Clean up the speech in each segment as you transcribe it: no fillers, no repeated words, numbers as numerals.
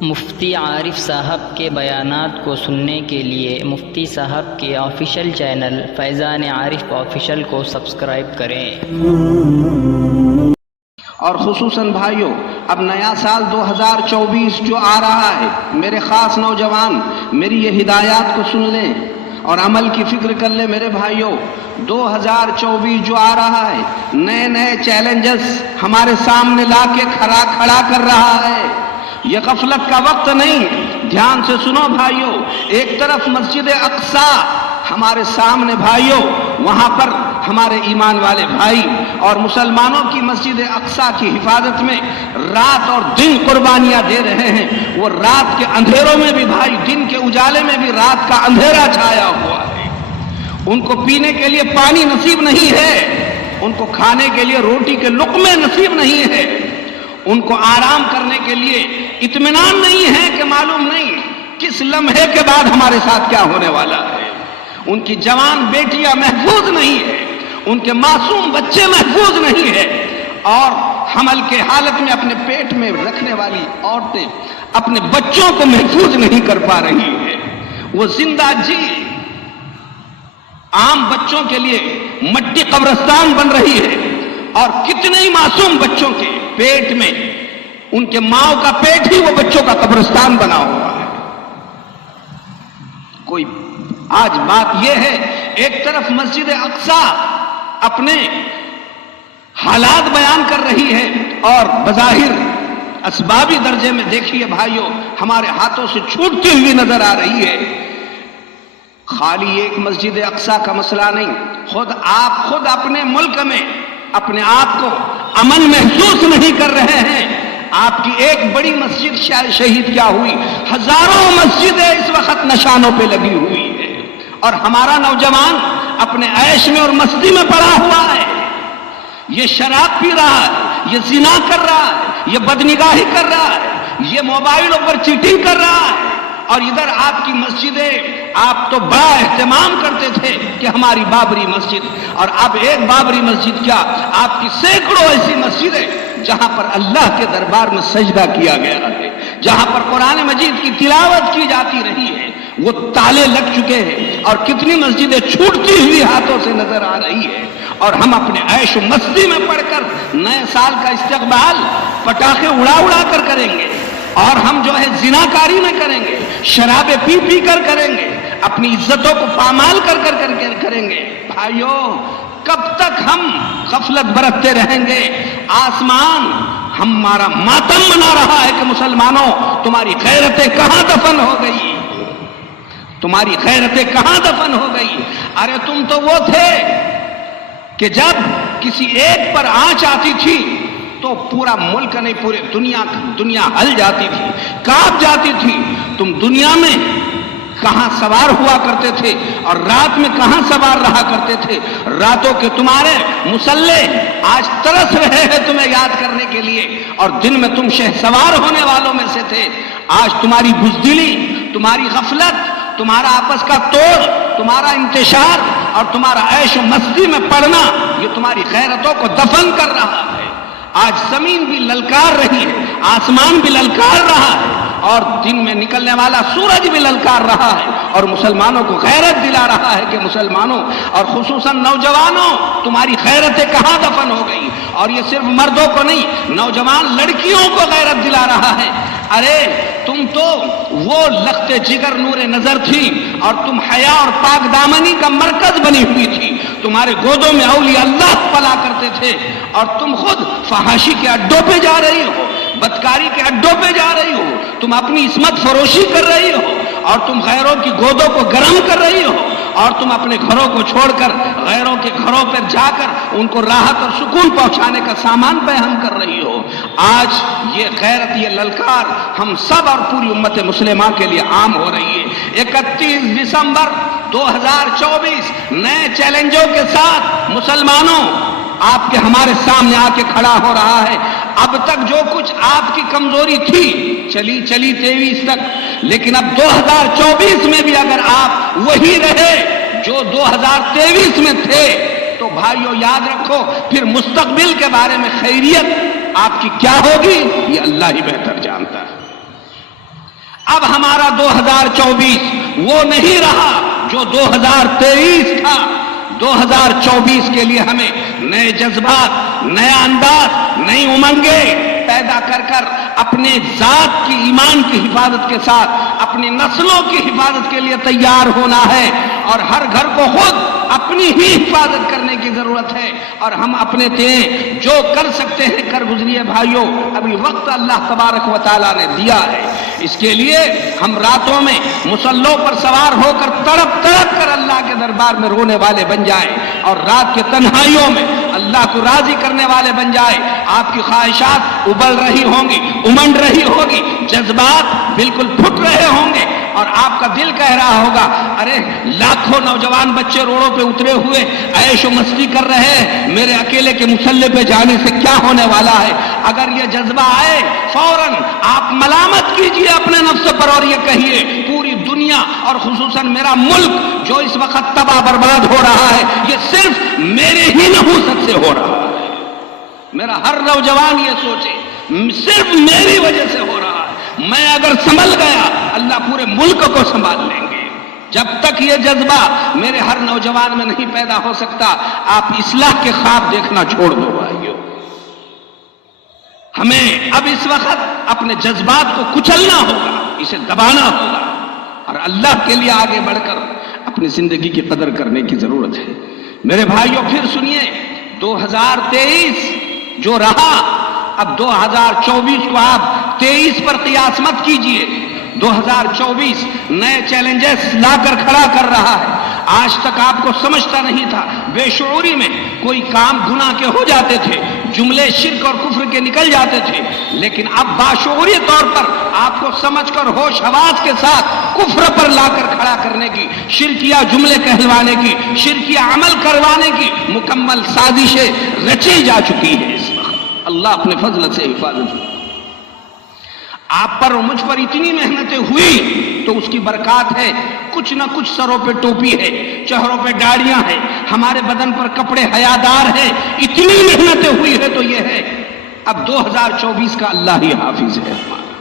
مفتی عارف صاحب کے بیانات کو سننے کے لیے مفتی صاحب کے آفیشیل چینل فیضان عارف آفیشیل کو سبسکرائب کریں۔ اور خصوصاً بھائیوں، اب نیا سال 2024 جو آ رہا ہے، میرے خاص نوجوان میری یہ ہدایات کو سن لیں اور عمل کی فکر کر لیں۔ میرے بھائیوں، 2024 جو آ رہا ہے، نئے نئے چیلنجز ہمارے سامنے لا کے کھڑا کر رہا ہے۔ یہ غفلت کا وقت نہیں، دھیان سے سنو بھائیوں۔ ایک طرف مسجد اقصی ہمارے سامنے بھائیوں، وہاں پر ہمارے ایمان والے بھائی اور مسلمانوں کی مسجد اقصی کی حفاظت میں رات اور دن قربانیاں دے رہے ہیں۔ وہ رات کے اندھیروں میں بھی بھائی، دن کے اجالے میں بھی رات کا اندھیرا چھایا ہوا ہے۔ ان کو پینے کے لیے پانی نصیب نہیں ہے، ان کو کھانے کے لیے روٹی کے لقمے نصیب نہیں ہے، ان کو آرام کرنے کے لیے اطمینان نہیں ہے کہ معلوم نہیں کس لمحے کے بعد ہمارے ساتھ کیا ہونے والا ہے۔ ان کی جوان بیٹیاں محفوظ نہیں ہے، ان کے معصوم بچے محفوظ نہیں ہے، اور حمل کے حالت میں اپنے پیٹ میں رکھنے والی عورتیں اپنے بچوں کو محفوظ نہیں کر پا رہی ہے۔ وہ زندہ جی عام بچوں کے لیے مٹی قبرستان بن رہی ہے، اور کتنے ہی معصوم بچوں کے پیٹ میں ان کے ماں کا پیٹ ہی وہ بچوں کا قبرستان بنا ہوا ہے۔ کوئی آج بات یہ ہے، ایک طرف مسجد اقصی اپنے حالات بیان کر رہی ہے، اور بظاہر اسبابی درجے میں دیکھیے بھائیوں ہمارے ہاتھوں سے چھوٹتی ہوئی نظر آ رہی ہے۔ خالی ایک مسجد اقصی کا مسئلہ نہیں، خود اپنے ملک میں اپنے آپ کو امن محسوس نہیں کر رہے ہیں۔ آپ کی ایک بڑی مسجد شہید کیا ہوئی، ہزاروں مسجدیں اس وقت نشانوں پہ لگی ہوئی ہے، اور ہمارا نوجوان اپنے عیش میں اور مستی میں پڑا ہوا ہے۔ یہ شراب پی رہا ہے، یہ زنا کر رہا ہے، یہ بدنگاہی کر رہا ہے، یہ موبائلوں پر چیٹنگ کر رہا ہے، اور ادھر آپ کی مسجدیں، آپ تو بڑا اہتمام کرتے تھے کہ ہماری بابری مسجد، اور اب ایک بابری مسجد کیا، آپ کی سینکڑوں ایسی مسجدیں جہاں پر اللہ کے دربار میں سجدہ کیا گیا ہے، جہاں پر قرآن مجید کی تلاوت کی جاتی رہی ہے، وہ تالے لگ چکے ہیں، اور کتنی مسجدیں چھوٹتی ہوئی ہاتھوں سے نظر آ رہی ہے، اور ہم اپنے عیش و مستی میں پڑھ کر نئے سال کا استقبال پٹاخے اڑا کر کریں گے، اور ہم جو ہے زناکاری میں کریں گے، شرابیں پی کر کریں گے، اپنی عزتوں کو پامال کر کریں گے۔ بھائیوں، کب تک ہم غفلت برتتے رہیں گے؟ آسمان ہمارا ماتم منا رہا ہے کہ مسلمانوں، تمہاری غیرتیں کہاں دفن ہو گئی، تمہاری غیرتیں کہاں دفن ہو گئی؟ ارے تم تو وہ تھے کہ جب کسی ایک پر آنچ آتی تھی تو پورا ملک نہیں، پورے دنیا ہل جاتی تھی، کانپ جاتی تھی۔ تم دنیا میں کہاں سوار ہوا کرتے تھے، اور رات میں کہاں سوار رہا کرتے تھے؟ راتوں کے تمہارے مسلح آج ترس رہے ہیں تمہیں یاد کرنے کے لیے، اور دن میں تم شہ سوار ہونے والوں میں سے تھے۔ آج تمہاری بزدلی، تمہاری غفلت، تمہارا آپس کا توڑ، تمہارا انتشار اور تمہارا عیش و مستی میں پڑنا، یہ تمہاری غیرتوں کو دفن کر رہا ہے۔ آج زمین بھی للکار رہی ہے، آسمان بھی للکار رہا ہے، اور دن میں نکلنے والا سورج بھی للکار رہا ہے، اور مسلمانوں کو غیرت دلا رہا ہے کہ مسلمانوں اور خصوصاً نوجوانوں، تمہاری غیرتیں کہاں دفن ہو گئی؟ اور یہ صرف مردوں کو نہیں، نوجوان لڑکیوں کو غیرت دلا رہا ہے۔ ارے تم تو وہ لخت جگر نور نظر تھی، اور تم حیا اور پاک دامنی کا مرکز بنی ہوئی تھی، تمہارے گودوں میں اولیاء اللہ پلا کرتے تھے، اور تم خود فحاشی کے اڈوں پہ جا رہی ہو، بدکاری کے اڈوں پہ جا رہی ہو، تم اپنی عصمت فروشی کر رہی ہو، اور تم غیروں کی گودوں کو گرم کر رہی ہو، اور تم اپنے گھروں کو چھوڑ کر غیروں کے گھروں پر جا کر ان کو راحت اور سکون پہنچانے کا سامان پہن کر رہی ہو۔ آج یہ غیرت، یہ للکار ہم سب اور پوری امت مسلمہ کے لیے عام ہو رہی ہے۔ 31 دسمبر 2024 نئے چیلنجوں کے ساتھ مسلمانوں آپ کے ہمارے سامنے آ کے کھڑا ہو رہا ہے۔ اب تک جو کچھ آپ کی کمزوری تھی چلی 23 تک، لیکن اب 2024 میں بھی اگر آپ وہی رہے جو 2023 میں تھے تو بھائیو یاد رکھو، پھر مستقبل کے بارے میں خیریت آپ کی کیا ہوگی یہ اللہ ہی بہتر جانتا ہے۔ اب ہمارا 2024 وہ نہیں رہا جو 2023 تھا۔ 2024 کے لیے ہمیں نئے جذبات، نیا انداز، نئی امنگیں پیدا کر اپنے ذات کی، ایمان کی حفاظت کے ساتھ اپنی نسلوں کی حفاظت کے لیے تیار ہونا ہے، اور ہر گھر کو خود اپنی ہی حفاظت کرنے کی ضرورت ہے، اور ہم اپنے تئیں جو کر سکتے ہیں کر گزریے بھائیوں۔ ابھی وقت اللہ تبارک و تعالیٰ نے دیا ہے، اس کے لیے ہم راتوں میں مصلوں پر سوار ہو کر تڑپ تڑپ کر اللہ کے دربار میں رونے والے بن جائیں، اور رات کے تنہائیوں میں اللہ کو راضی کرنے والے بن جائیں۔ آپ کی خواہشات ابل رہی ہوں گی، امنڈ رہی ہوگی، جذبات بالکل پھٹ رہے ہوں گے، اور آپ کا دل کہہ رہا ہوگا ارے لاکھوں نوجوان بچے روڈوں پہ اترے ہوئے عیش و مستی کر رہے ہیں، میرے اکیلے کے مصلے پہ جانے سے کیا ہونے والا ہے؟ اگر یہ جذبہ آئے فوراً آپ ملامت کیجئے اپنے نفس پر، اور یہ کہیے پوری دنیا اور خصوصاً میرا ملک جو اس وقت تباہ برباد ہو رہا ہے یہ صرف میرے ہی نحوست سے ہو رہا ہے۔ میرا ہر نوجوان یہ سوچے صرف میری وجہ سے ہو رہا ہے، میں اگر سنبھل گیا اللہ پورے ملک کو سنبھال لیں گے۔ جب تک یہ جذبہ میرے ہر نوجوان میں نہیں پیدا ہو سکتا آپ اصلاح کے خواب دیکھنا چھوڑ دو بھائیو۔ ہمیں اب اس وقت اپنے جذبات کو کچلنا ہوگا، اسے دبانا ہوگا، اور اللہ کے لیے آگے بڑھ کر اپنی زندگی کی قدر کرنے کی ضرورت ہے۔ میرے بھائیوں پھر سنیے، 2023 جو رہا، اب 2024 کو آپ 23 پر قیاس مت کیجئے۔ 2024 نئے چیلنجز لا کر کھڑا کر رہا ہے۔ آج تک آپ کو سمجھتا نہیں تھا، بے شعوری میں کوئی کام گناہ کے ہو جاتے تھے، جملے شرک اور کفر کے نکل جاتے تھے، لیکن اب باشعوری طور پر آپ کو سمجھ کر ہوش حواس کے ساتھ کفر پر لا کر کھڑا کرنے کی، شرکیہ جملے کہلوانے کی، شرکیہ عمل کروانے کی مکمل سازشیں رچی جا چکی ہے۔ اس وقت اللہ اپنے فضل سے حفاظت کی۔ آپ پر اور مجھ پر اتنی محنتیں ہوئی تو اس کی برکات ہے، کچھ نہ کچھ سروں پہ ٹوپی ہے، چہروں پہ داڑیاں ہیں، ہمارے بدن پر کپڑے حیادار ہیں، اتنی محنتیں ہوئی ہے تو یہ ہے۔ اب 2024 کا اللہ ہی حافظ ہے ہمارا۔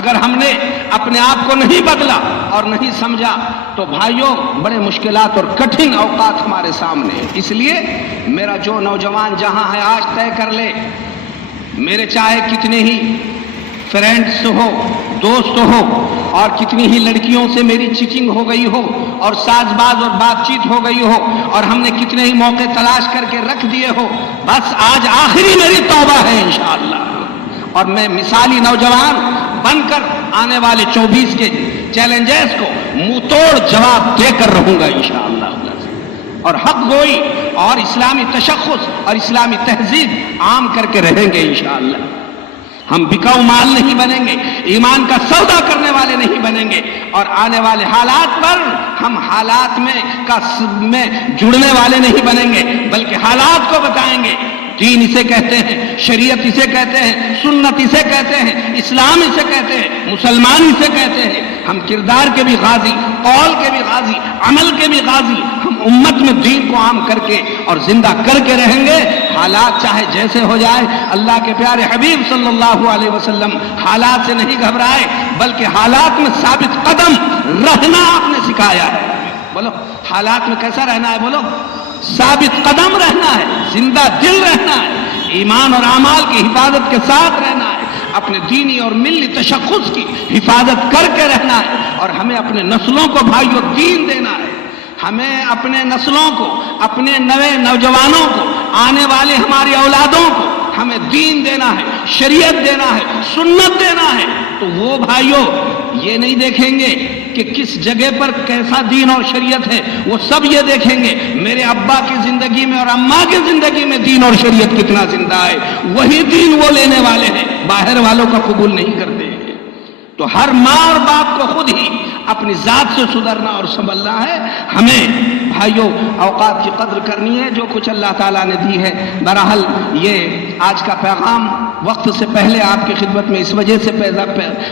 اگر ہم نے اپنے آپ کو نہیں بدلا اور نہیں سمجھا تو بھائیوں بڑے مشکلات اور کٹھن اوقات ہمارے سامنے ہیں۔ اس لیے میرا جو نوجوان جہاں ہے آج طے کر لے، میرے چاہے کتنے ہی فرینڈس ہو، دوست ہو، اور کتنی ہی لڑکیوں سے میری چیٹنگ ہو گئی ہو اور ساز باز اور بات چیت ہو گئی ہو، اور ہم نے کتنے ہی موقع تلاش کر کے رکھ دیے ہو، بس آج آخری میری توبہ ہے انشاءاللہ، اور میں مثالی نوجوان بن کر آنے والے 24 کے چیلنجز کو منہ توڑ جواب دے کر رہوں گا انشاءاللہ، اور حق گوئی اور اسلامی تشخص اور اسلامی تہذیب عام کر کے رہیں گے انشاءاللہ۔ ہم بکاؤ مال نہیں بنیں گے، ایمان کا سودا کرنے والے نہیں بنیں گے، اور آنے والے حالات پر ہم حالات میں جڑنے والے نہیں بنیں گے، بلکہ حالات کو بتائیں گے۔ دین اسے کہتے ہیں، شریعت اسے کہتے ہیں، سنت اسے کہتے ہیں، اسلام اسے کہتے ہیں، مسلمان اسے کہتے ہیں۔ ہم کردار کے بھی غازی، قول کے بھی غازی، عمل کے بھی غازی، ہم امت میں دین کو عام کر کے اور زندہ کر کے رہیں گے، حالات چاہے جیسے ہو جائے۔ اللہ کے پیارے حبیب صلی اللہ علیہ وسلم حالات سے نہیں گھبرائے، بلکہ حالات میں ثابت قدم رہنا آپ نے سکھایا ہے۔ بولو حالات میں کیسا رہنا ہے؟ بولو ثابت قدم رہنا ہے، زندہ دل رہنا ہے، ایمان اور اعمال کی حفاظت کے ساتھ رہنا ہے، اپنے دینی اور ملی تشخص کی حفاظت کر کے رہنا ہے، اور ہمیں اپنے نسلوں کو بھائیو دین دینا ہے۔ ہمیں اپنے نسلوں کو، اپنے نئے نوجوانوں کو، آنے والے ہماری اولادوں کو ہمیں دین دینا ہے، شریعت دینا ہے، سنت دینا ہے۔ تو وہ بھائیو یہ نہیں دیکھیں گے کہ کس جگہ پر کیسا دین اور شریعت ہے، وہ سب یہ دیکھیں گے میرے ابا کی زندگی میں اور اماں کی زندگی میں دین اور شریعت کتنا زندہ ہے، وہی دین وہ لینے والے ہیں، باہر والوں کا قبول نہیں کرتے ہیں۔ تو ہر ماں اور باپ کو خود ہی اپنی ذات سے سدھرنا اور سنبھلنا ہے۔ ہمیں بھائیوں اوقات کی قدر کرنی ہے جو کچھ اللہ تعالیٰ نے دی ہے۔ بہرحال یہ آج کا پیغام وقت سے پہلے آپ کی خدمت میں اس وجہ سے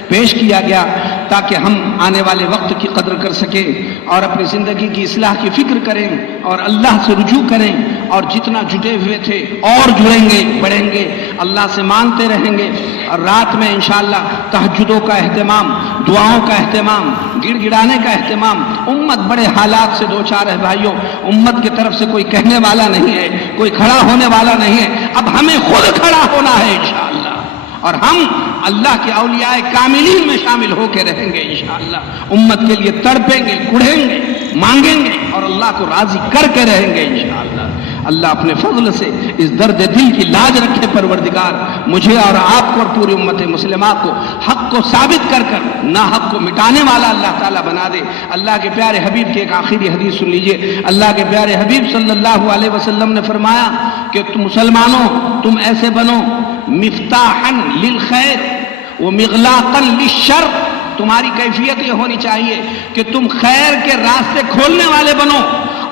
پیش کیا گیا تاکہ ہم آنے والے وقت کی قدر کر سکیں اور اپنی زندگی کی اصلاح کی فکر کریں اور اللہ سے رجوع کریں اور جتنا جٹے ہوئے تھے اور جڑیں گے، بڑھیں گے، اللہ سے مانگتے رہیں گے. اور رات میں انشاءاللہ تہجدوں کا اہتمام، دعاؤں کا اہتمام، گڑ گڑانے کا اہتمام. امت بڑے حالات سے دو چار ہے بھائیوں. امت کی طرف سے کوئی کہنے والا نہیں ہے، کوئی کھڑا ہونے والا نہیں ہے. اب ہمیں خود کھڑا ہونا ہے انشاءاللہ، اور ہم اللہ کے اولیاء کاملین میں شامل ہو کے رہیں گے انشاءاللہ. امت کے لیے تڑپیں گے، کڑھیں گے، مانگیں گے اور اللہ کو راضی کر کے رہیں گے انشاءاللہ. اللہ اپنے فضل سے اس درد دل کی لاج رکھے پروردگار، مجھے اور آپ کو اور پوری امت مسلمہ کو حق کو ثابت کر کر ناحق کو مٹانے والا اللہ تعالیٰ بنا دے. اللہ کے پیارے حبیب کی ایک آخری حدیث سن لیجئے. اللہ کے پیارے حبیب صلی اللہ علیہ وسلم نے فرمایا کہ تم مسلمانوں تم ایسے بنو مفتاحا للخیر ومغلاقا للشر. تمہاری کیفیت یہ ہونی چاہیے کہ تم خیر کے راستے کھولنے والے بنو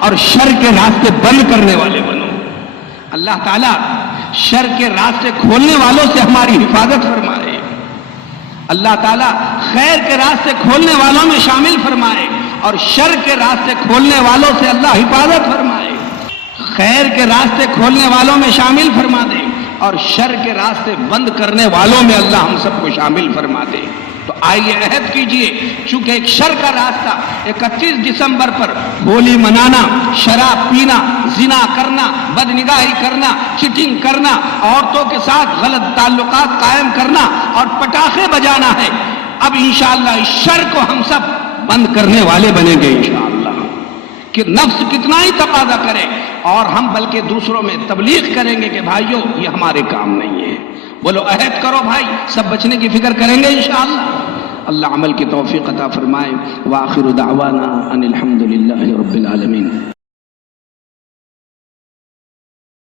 اور شر کے راستے بند کرنے والے بنو. اللہ تعالیٰ شر کے راستے کھولنے والوں سے ہماری حفاظت فرمائے. اللہ تعالیٰ خیر کے راستے کھولنے والوں میں شامل فرمائے اور شر کے راستے کھولنے والوں سے اللہ حفاظت فرمائے. خیر کے راستے کھولنے والوں میں شامل فرما دے اور شر کے راستے بند کرنے والوں میں اللہ ہم سب کو شامل فرما دے. تو آئیے عہد کیجئے، چونکہ ایک شر کا راستہ 31 دسمبر پر ہولی منانا، شراب پینا، زنا کرنا، بد نگاہی کرنا، چیٹنگ کرنا، عورتوں کے ساتھ غلط تعلقات قائم کرنا اور پٹاخے بجانا ہے. اب انشاءاللہ اس شر کو ہم سب بند کرنے والے بنیں گے انشاءاللہ. کہ نفس کتنا ہی تقاضا کرے اور ہم بلکہ دوسروں میں تبلیغ کریں گے کہ بھائیوں یہ ہمارے کام نہیں ہے. بولو عہد کرو بھائی، سب بچنے کی فکر کریں گے انشاءاللہ. اللہ عمل کی توفیق عطا فرمائے. وآخر دعوانا ان الحمد للہ رب العالمین.